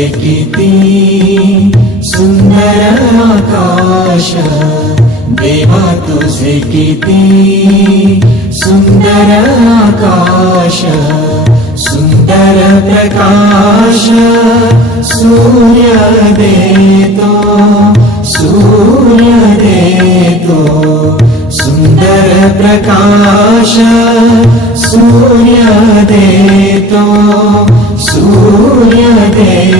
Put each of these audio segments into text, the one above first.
देखी सुंदर आकाश देवा तुझे की सुंदर आकाश सुंदर प्रकाश सूर्य दे तो सूर्य दे तो सुंदर प्रकाश सूर्य दे तो सूर्य दे तो,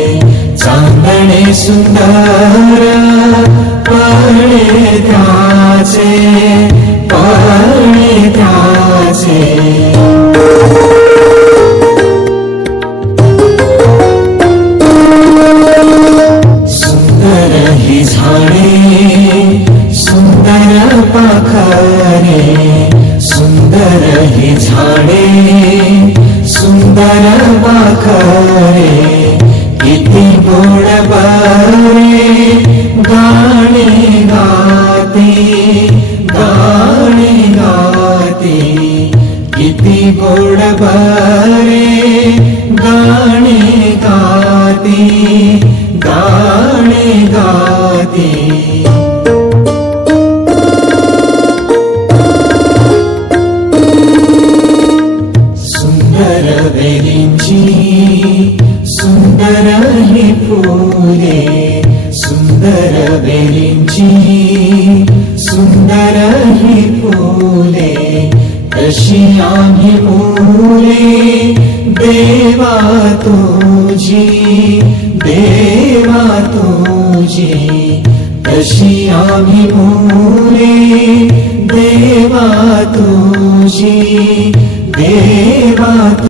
चांदने सुंदर पढ़े कांचे पढ़े कांचे सुंदर ही झाड़े सुंदर पाखरे सुंदर ही झाड़े सुंदर पाखरे சுந்தர வெறிஞ்சி சுந்தர போலே रसिया भूमि उले देवा तू जी देवा तू जी रसिया भूमि उले देवा तू जी देवा